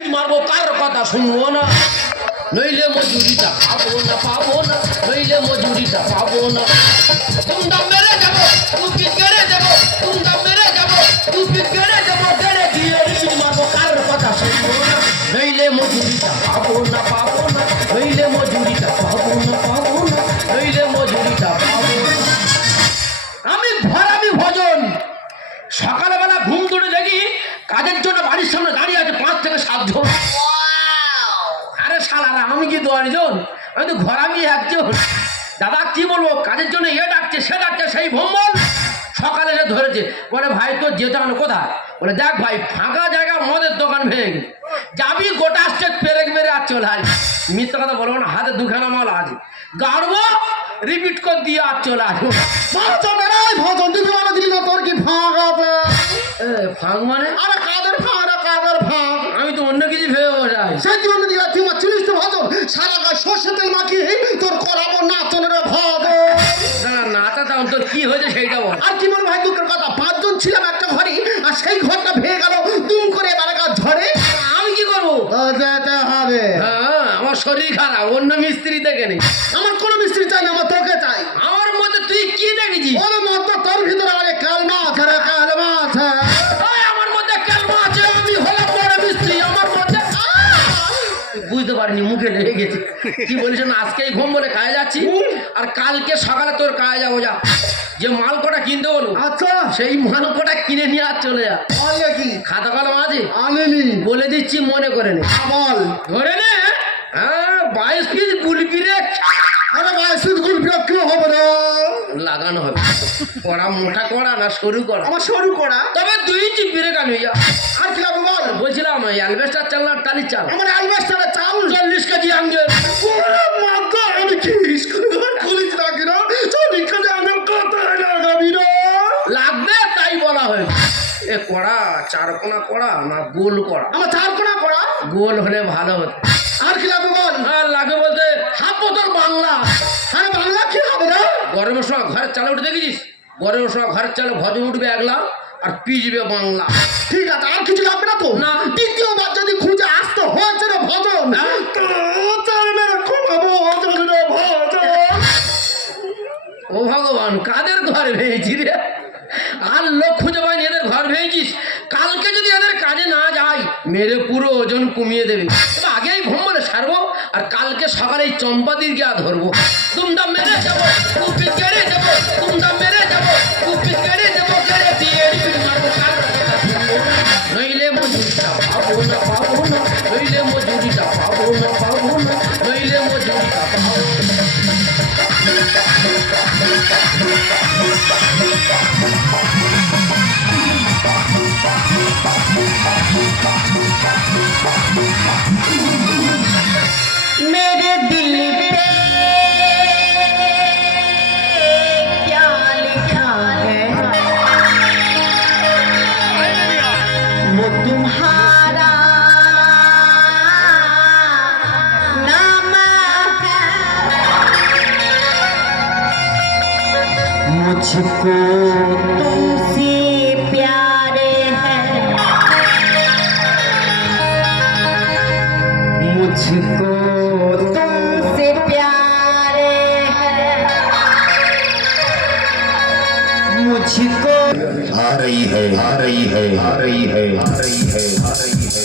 মারবো কার কথা শুনবো না, নইলে মজুরিটা পাবো না, নইলে মজুরিটা পাবো না। তুমটা মেরে যাবো, তুই কেড়ে দেবো, তুমটা মেরে যাবো, তুই কেড়ে দেবো, কেড়ে দিয়ে মারবো কার কথা শুনবো না, নইলে মজুরিটা পাবো না, নইলে মজুরিটা পাবো না, নইলে মজুরিটা পাবো না। আমি ভজন সকালবেলা ঘুম তুলে দেখি কাজের জন্য বাড়ির সামনে দাঁড়িয়ে আছে 5 থেকে 7 জন। আরে শালারা, আমি কি 10 জন? আমি তো ঘরামি একজন। দাদা কি বলবো, কাজের জন্য এ ডাকছে সে ডাকছে, সেই ভ্রমণ সকালে এসে ধরেছে। বলে ভাই তোর যেতে হবে কোথায়? বলে দেখ ভাই, ফাঁকা জায়গা মদের দোকান ভেঙে গেছে, যাবি গোটা আসছে পেরেক মেরে আর চলে আসবি। মিথ্যা কথা বলবো না, হাতে 2খানা মাল আছে, গাড়বো রিপিট করে দিয়ে আর চলে আসবো। ফাঁক মানে? আরে কাদের ফাঁক, আরে কাদের ফাঁক? আমি তো অন্য কিছু ভেবে বসাই। সেই জীবনে দিলা তুই আমার চিনিস তো ভাজন, সারা গায়ে সর্ষে তেল মাখিয়ে তোর করাবো নাচনের ভাজন। না নাচা দাম তোর কি হয়েছে সেইটা বল। আর কি বল ভাই, দুঃখের কথা, 5 জন ছিলাম একটা ঘরে, আর সেই ঘরটা ভেঙে গেল দুম করে এবারে গাছ ঝড়ে। আমি কি করবো? যেতে হবে। হ্যাঁ, আমার শরীর খারাপ, অন্য মিস্ত্রি দেখে নেই। আমার কোনো মিস্ত্রি চাই না, আমার তোকে চাই। আমার মধ্যে তুই কি দেখেছিস? ওর মতো তোর ভিতরে আরে কালমা আছে রে, কালমা আছে। আমার মধ্যে কালমা আছে, আমি হলাম বড় মিস্ত্রি। আমার মধ্যে বুঝতে পারিনি, মুখে লেগে গেছে। কি বলিস না, আজকেই ঘুম বলে কাজে যাচ্ছি, আর কালকে সকালে তোর কাজে যাবো। যা, যে মাল কটা কিনতে বলো, আচ্ছা সেই মাল কটা কিনে নিয়ে আর চলে যা। আনলে কি? খাতা কলম আছে? আনেনি। বলে দিচ্ছি, মনে করে নে। বল। ধরে নে। হ্যাঁ, 22 পিস গুলপি রে। আরে ভাই, সুদ গুলপি কি হবে রে? লাগানো হবে। কড়া মোটা কড়া না সরু কড়া? আমার সরু করা। তবে 2 ইঞ্চি ব্রেক আনবি। যা। আর কি লাগবে বল? বলছিলাম অ্যালবেস্টার চাল না টালির চাল? আমার অ্যালবাস্টারের চাল। 40 কেজি আঙ্গেল। ওরে মাথা, আমি কি স্কুল ঘর খুলিস না কেন? 40 কেজি আঙ্গেল কোথায় লাগাবি রে? লাগবে তাই বলা হয়েছে। এ কড়া 4 কোণা কড়া না গোল কড়া? আমার 4 কোণা করা। গোল হলে ভালো হতো। আর কি লাগবে বল? আর লাগে বলতে হাফ বোতল বাংলা। আরে বাংলা কি হবে রে? গরমের সময় ঘরের চালে উঠে দেখেছিস? গরমের সময় ঘরের চালে ভজন উঠবে একলা, আর পিজবে বাংলা। ঠিক আছে, আর কিছু লাগবে না তো? না। দ্বিতীয়বার যদি খুঁজে আসতে হয়েছে রে ভজন, তো চরণের খুমাবো ভজন রে ভজন। ও ভগবান, কাদের ঘর ভেঙেছি রে? আর লোক খুঁজে পাইনি, এদের ঘর ভেঙেছিস। কালকে যদি এদের কাজে না যাই, মেরে পুরো ওজন কমিয়ে দেবে। তবে আগেই ভ্রমণে সারবো, আর কালকে সকালে এই চম্পাদির গিয়া ধরবো। তুমদাম মেরে যাবো, কুপি কেড়ে যাবো, তুমদাম মেরে যাবো, কুপি কেড়ে যাবো, কেড়ে দিয়ে মারবো কার কথা শুনবো না, নইলে মজুরিটা পাবো না, নইলে মজুরিটা পাবো না, নইলে মজুরিটা পাবো না। मेरे दिल पे क्या लिखा है, वो तुम्हारा नाम है। मुझको तुमसे प्यारे हैं, मुझको तुमसे प्यारे हैं, मुझको आ रही है, आ रही है, आ रही है, आ रही है, आ रही है।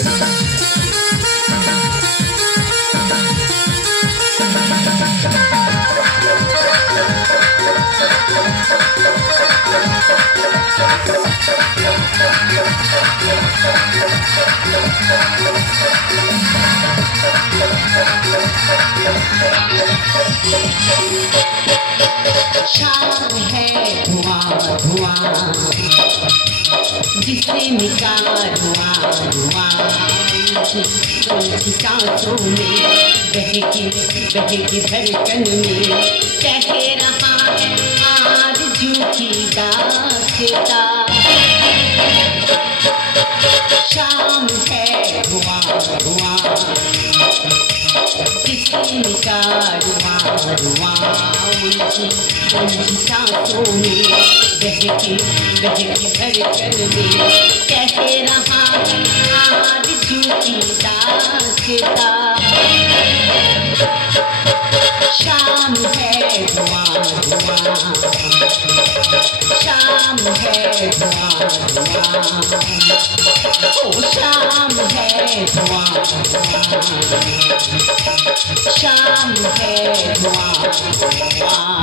शाम है धुआं धुआं, जिससे निकाला धुआं धुआं, सांसों में बहकी बहकी धड़कन में कह रहा है आरज़ू की दास्तां। शाम है धुआं धुआं, जिससे निकाला धुआं धुआं, उलझी सांसों में बहकी बहकी धड़कन में कह रहा है आज चूटी दास्ता शाम है धुआं धुआं शाम है धुआं धुआं ओ शाम है धुआं धुआं शाम है धुआं धुआं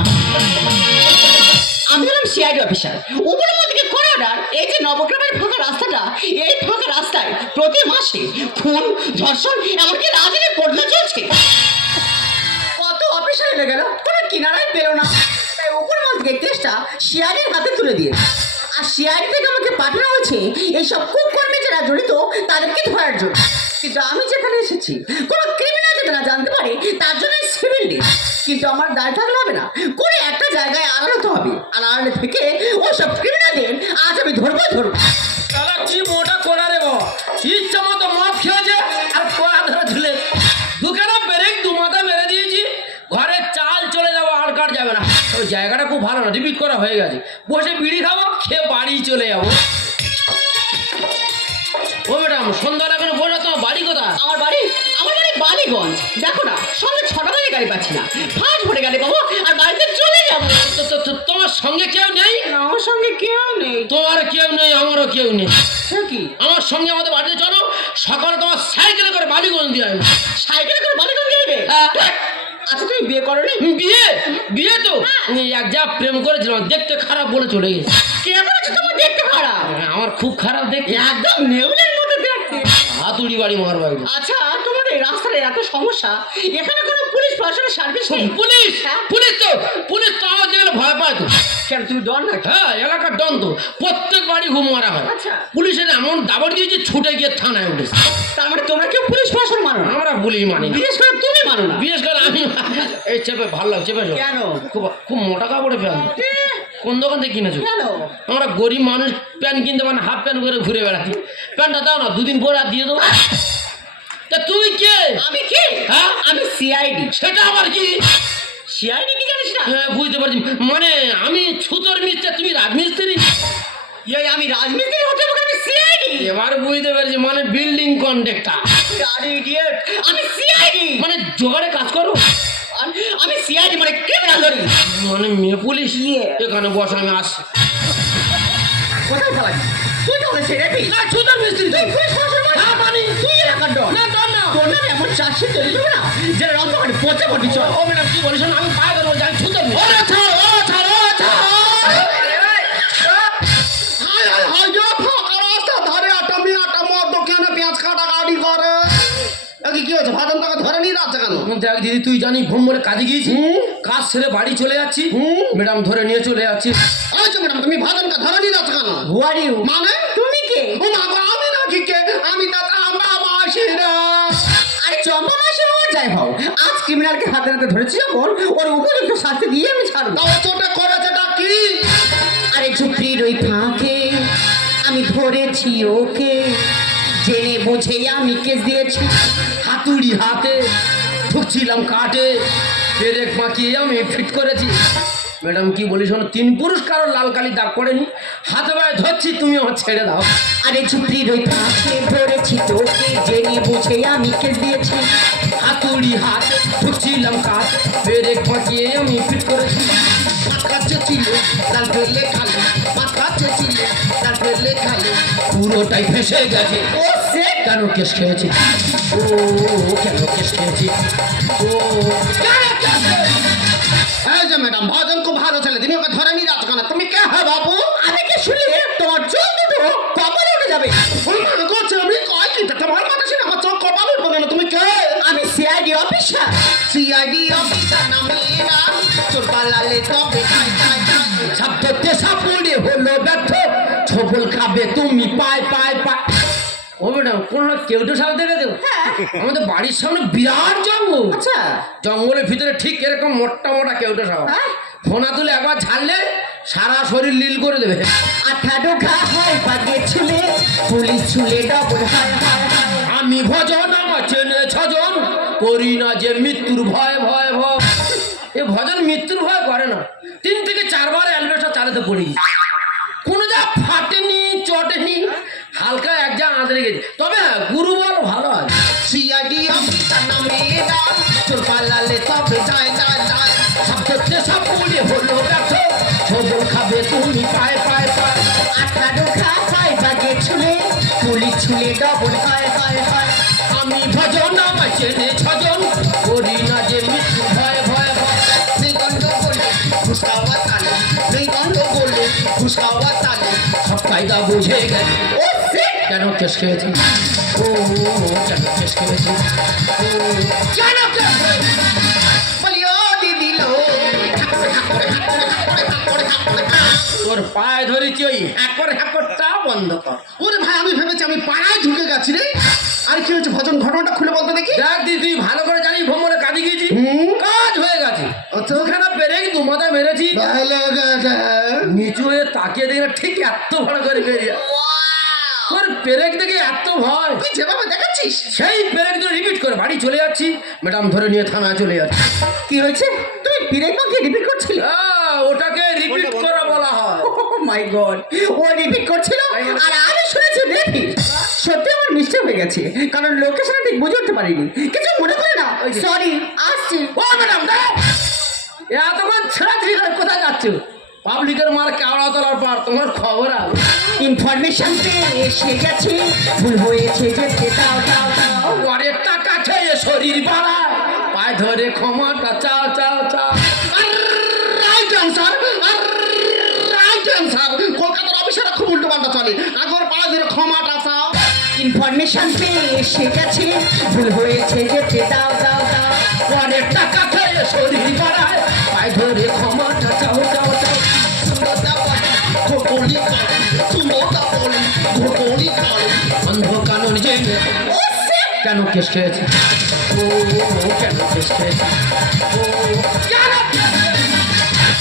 আমি হলাম সিআইডি অফিসার উপরের মধ্যে করার এই যে নবগ্রামের ফাঁকা রাস্তাটা এই ফাঁকা রাস্তায় প্রতি মাসে খুন ধর্ষণ এমনকি রাজনীতি পড়লে চলছে কত অফিসার এলে গেল কোনো কিনারাই পেল না তাই উপরের মধ্যে কেসটা সিআইডির হাতে তুলে দিয়ে আর সিআইডি থেকে আমাকে পাঠানো হয়েছে এইসব কুকর্মী যারা জড়িত তাদেরকে ধরার জন্য কিন্তু আমি যেখানে এসেছি কোনো ক্রিমিনাল যাতে না জানতে পারে তার জন্য সিভিল ডে কিন্তু আমার দায় থাকলে হবে না কোনো একটা জায়গায় আড়ালতে হবে আর আড়ালে থেকে ওইসব ক্রিমিনালদের আজ আমি ধরবো তারা কি মোটা করা রে বাবা ইচ্ছা মতো মদ খেয়েছে আর কোয়া ধরে ঝুলে দুখানা ব্রেক দু মাথা মেরে দিয়েছি ঘরে চাল চলে যাবো আর কাট যাবে না ওই জায়গাটা খুব ভালো না রিপিট করা হয়ে গেছে বসে বিড়ি খাবো খেয়ে বাড়ি চলে যাবো ও ম্যাডাম সন্ধ্যাবেলা করে বলে তোমার বাড়ি কোথায় আমার বাড়ি বালিগঞ্জ দেখো না সঙ্গে 6টা বাজে গাড়ি পাচ্ছি না ফাঁস ভরে গাড়ি পাবো আর বাড়িতে চলে যাবো তোমার সঙ্গে কেউ নেই আমার সঙ্গে কেউ নেই তোমার কেউ নেই আমারও কেউ নেই কি আমার সঙ্গে আমাদের বাড়িতে চলো সকালে তোমার সাইকেলে করে বালিগঞ্জ দিয়ে আসবো সাইকেলে করে বালিগঞ্জ যাবে আচ্ছা তুমি বিয়ে করো নি বিয়ে তো এক যা প্রেম করেছিলাম দেখতে খারাপ বলে চলে গেছে কে বলেছে তোমার দেখতে খারাপ আমার খুব খারাপ দেখতে একদম নেউলের মতো দেখতে হাতুড়ি বাড়ি মারবো একদম আচ্ছা তোমাদের রাস্তার এত সমস্যা এখানে কোনো পুলিশ প্রশাসনের সার্ভিস নেই পুলিশ তো আমার দেখলে ভয় পায় তো কেন তুমি ডর না হ্যাঁ এলাকার ডন তো প্রত্যেক বাড়ি ঘুম মারা হয় আচ্ছা পুলিশের এমন দাবড় দিয়েছে ছুটে গিয়ে থানায় উঠেছে তার মানে তোমরা কেউ পুলিশ প্রশাসন মানো না আমরা পুলিশ মানি না বিশেষ করে তুমি মানো না বিশেষ করে আমি এই চেপে ভালো লাগে চেপে কেন খুব খুব মোটা কাপড়ে প্যান্ট কোন দোকান থেকে কিনেছো কেন আমরা গরিব মানুষ প্যান্ট কিনতে মানে হাফ প্যান্ট করে ঘুরে বেড়াচ্ছি প্যান্টটা দাও না দুদিন পরে আর দিয়ে দেবো তা তুমি কে আমি কে হ্যাঁ আমি সিআইডি সেটা আবার কি সিআইডি কি জানিস না হ্যাঁ বুঝতে পারছি মানে আমি ছুতোর মিস্ত্রি তুমি রাজমিস্ত্রি এই আমি রাজমিস্ত্রি হতে পারি আমি সিআইডি এবার বুঝতে পারছি মানে বিল্ডিং কন্ট্রাক্টর আরে ইডিয়েট আমি সিআইডি মানে জোগাড়ে কাজ করো আমি সিআইডি মানে ক্রিমিনাল ধরি মানে মেয়ে পুলিশ এখানে বসে আমি আসছি কোথায় পালাই তুই তো বলে সিআইডি না ছুতোর মিস্ত্রি তুই পুলিশ প্রশাসন মানে হ্যাঁ মানি তুই এলাকার ডন না ডন না তোর নামে এমন চাষি তৈরি হবে না যে রক্ত মানে পচে পড়বি চল ও ম্যাডাম কি বলিস আমি পায়ে দেবো আমি ছুতোর মিস্ত্রি কি হয়েছে ভাজন টাকা ধরে নিয়ে যাচ্ছে কেন দেখ দিদি তুই জানি ভ্রমণে কাজে গিয়েছি কাজ সেরে বাড়ি চলে যাচ্ছি ম্যাডাম ধরে নিয়ে চলে যাচ্ছি আচ্ছা ম্যাডাম তুমি ভাজনটা ধরে নিয়ে যাচ্ছে কেন হু আর ইউ মানে তুমি কে ও মা গো, আমি নাকি কে আমি তা আমার মাসিরা আরে চম্পা মাসে হওয়ার যাই হও আজ ক্রিমিনালকে হাতে হাতে ধরেছি যখন ওর উপযুক্ত শাস্তি দিয়ে আমি ছাড়বো তাও চোটে করেছেটা কি আরে ঝুপড়ির ওই ফাঁকে আমি ধরেছি ওকে জেনে বুঝে আমি কেস দিয়েছি হাতুড়ি হাতে ঢুকছিলাম কাটে পেরেক মাখিয়ে আমি ফিট করেছি ম্যাডাম কি বলি শোনো 3 পুরুষ কারো লাল কালি দাগ পড়েনি হাতে পায়ে ধরছি তুমি আমার ছেড়ে দাও আরে ঝুপড়ির ওই ফাঁকে ধরেছি তোকে জেনে বুঝে আমি কেস দিয়েছি হাতুড়ি হাতে ঢুকছিলাম কাটে পেরেক মাখিয়ে আমি ফিট করেছি মাথাচ্ছে ছিলে লাল ফেললে খালি মাথাচ্ছে ছিলে লাল ফেললে খালি পুরোটাই ফেসে গেছে ও সে কেন কেস খেয়েছি ও কেন কেস খেয়েছি ও কেন কেস এই যে ম্যাডাম ভাজন খুব ভালো ছেলে তুমি ওকে ধরে নিয়ে যাচ্ছ কেন তুমি কে হ্যাঁ বাবু আমি কি শুনলে তোমার চোখ দুটো কপালে উঠে যাবে মনে করছে আমি কয় কি তোমার কথা শুনে আমার চোখ কপাল উঠবো কেন তুমি কে আমি সিআইডি অফিসার সিআইডি অফিসার নামে নাম চোর পালালে তবে খাই খাই খাই সাপ ধরতে সাপুড়ে হলো ব্যর্থ ছবল খাবে তুমি পায় পায় পায় ও ম্যাডাম কোন কেউটো সাপ দেখে দেবো আমাদের বাড়ির সামনে বিরাট জঙ্গল আচ্ছা জঙ্গলের ভিতরে ঠিক এরকম মোটা মোটা কেউটো সাপ হ্যাঁ? ফোনা তুলে একবার ছাড়লে সারা শরীর লীল করে দেবে আঠারো ঘা হয় বাগে ছুলে পুলিশ ছুলে ডবল হয় হয় হয় আমি ভজন আমার চেনে ছজন করি না যে মৃত্যুর ভয় ভয় ভয় এ ভজন মৃত্যুর ভয় করে না 3 থেকে 4 বার অ্যালবেস্টার চালাতে পড়ি কোনো যা ফাটেনি চটেনি হালকা এক যা আঁদড়ে গেছে, তবে হ্যাঁ গুরু বল ভালো আছে। সিআইডি অফিসার নামে ডাক, চোর পালালে তবে যায় যায় যায়। সব দেখতে সব পুড়ে হলো ব্যর্থ, ছবল খাবে তুমি পায় পায় পায়। 18 খায় বাগে ছুলে পুলিশ ছুলে ডবল হয় হয় হয়। আমি ভজন আমায় চেনে ছজন, করি না যে মৃত্যু ভয় ভয় ভয়। নেই গন্ডগোলে ঘুষ খাওয়া তালে, নেই গন্ডগোলে ঘুষ খাওয়া তালে। সব কায়দা বুঝে গেছে, ও শিট! কেন কেস খেয়েছি, ও কেন কেস খেয়েছি, ও কেন কেস খেয়েছি। বলি ও দিদি লো, তোর পায়ে ধরেছি, ওই হ্যাকরটা বন্ধ কর। ওরে ভাই আমি ভেবেছি আমি পাড়ায় ঢুকে গেছি রে। আর কি হয়েছে ভজন, ঘটনাটা খুলে বলতে দেখি। দেখ দি, তুই ভালো করে জানিস ভ্রমণে কাজে গিয়েছি, কাজ হয়ে গেছে। আচ্ছা। ওখানে পেরেক দু মাথায় মেরেছি, ভালো কথা। নিচু হয়ে তাকিয়ে দেখে ঠিক এত বড় করে বেরিয়ে। তোর পেরেক দেখে এত ভয়, তুই যেভাবে দেখাচ্ছিস। সেই পেরেক ধরে রিপিট করে বাড়ি চলে যাচ্ছি, ম্যাডাম ধরে নিয়ে থানায় চলে যাচ্ছি। কি হয়েছে? তুমি বিরেক মাকে রিপিট করছিলে? ওটাকে রিপিট করা বলা হয়। মাই গড, ও রিপিট করছিল আর আমি শুনেছি রিপিট। সত্যি আমার মিস্টেক হয়ে গেছে, কারণ লোকেশনটা ঠিক বুঝে উঠতে পারিনি। কিছু মনে করে না, সরি, আসছি। ও ম্যাডাম এতক্ষণ ছেড়া কোথায় যাচ্ছ? পাবলিকের মার কেওড়া তোলার পর তোমার খবর আছে। ইনফরমেশন পেয়ে এসে গেছি, ভুল হয়েছে যেতে দাও দাও দাও। পরের টাকা খেয়ে শরীর বাড়ায়, পায়ে ধরে ক্ষমাটা চাও চাও চাও। Right answer, right answer. কলকাতার অফিসাররা খুব উল্টো পাল্টা চলে। আগর পাড়া ধরে ক্ষমাটা চাও। ইনফরমেশন পেয়ে এসে গেছি, ভুল হয়েছে যেতে দাও দাও দাও। পরের টাকা খেয়ে শরীর বাড়ায়, পায়ে ধরে ক্ষমাটা চাও চাও চাও। সুন্দরতা বলে ঘোকলি করে, সুন্দরতা বলে ঘোকলি করে। অন্ধ কানুন জেনে কেন কেস খেয়েছি, ও কেন কেস খেয়েছি, ও কেন কেস খেয়েছি?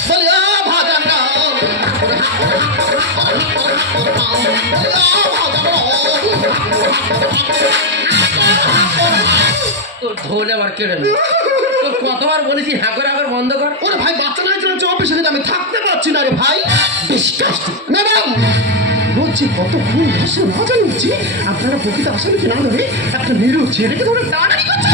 বলি ও ভজন রা, তোর ঢোল এবার কেড়ে নেব। তোর কতবার বলেছি হ্যাঁ করে আবার বন্ধ কর। ওরে ভাই বাচ্চা নাই চলছে অফিসে, কিন্তু আমি থাকতে পারছি না রে ভাই। ডিসকাস্টিং। ম্যাডাম বলছি কত খুন ধসে না জানিয়েছি, আপনারা প্রকৃত আসামিকে না ধরে একটা নিরীহ ছেলেকে ধরে টানাটানি করছে।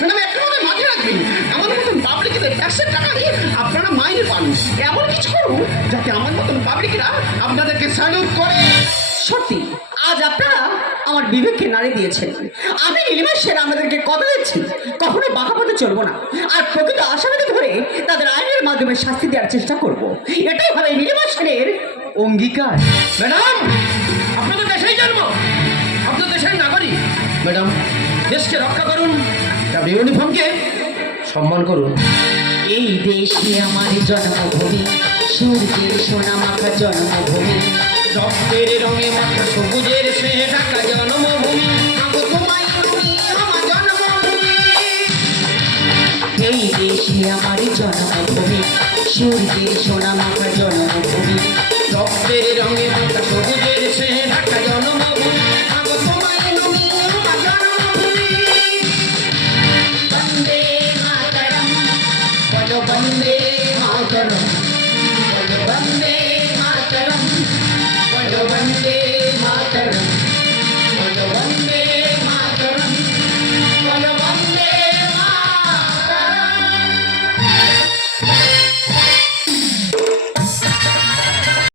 ম্যাডাম একটা কথা মাথায় রাখবেন, আমার মতন পাবলিকের ট্যাক্সের টাকা দিয়ে আপনারা মাইনে পান। এমন কিছু করুন যাতে আমার মতন পাবলিকরা আপনাদেরকে স্যালুট করে। সত্যি আজ আপনারা আমার বিবেককে নাড়ি দিয়েছেন। আমি নীলিমা সেন আমাদেরকে কথা দিচ্ছি, কখনো বাঁকা পথে চলবো না, আর প্রকৃত আসামিকে ধরে তাদের আইনের মাধ্যমে শাস্তি দেওয়ার চেষ্টা করব। এটাই হবে নীলিমা সেনের অঙ্গীকার। ম্যাডাম আপনাদের দেশেই জন্ম, আপনার দেশের নাগরিক। ম্যাডাম দেশকে রক্ষা করুন, আপনি ইউনিফর্মকে সম্মান করুন। এই দেশে আমার জন্মভূমি, সূর্যের সোনা মাখা জন্মভূমি। রক্তের রঙে মাথা সবুজের স্নেহে ঢাকা জন্মভূমি। এই দেশে আমার জন্মভূমি, সূর্যের সোনা মাখা জন্মভূমি। রক্তের রঙে মাথা সবুজের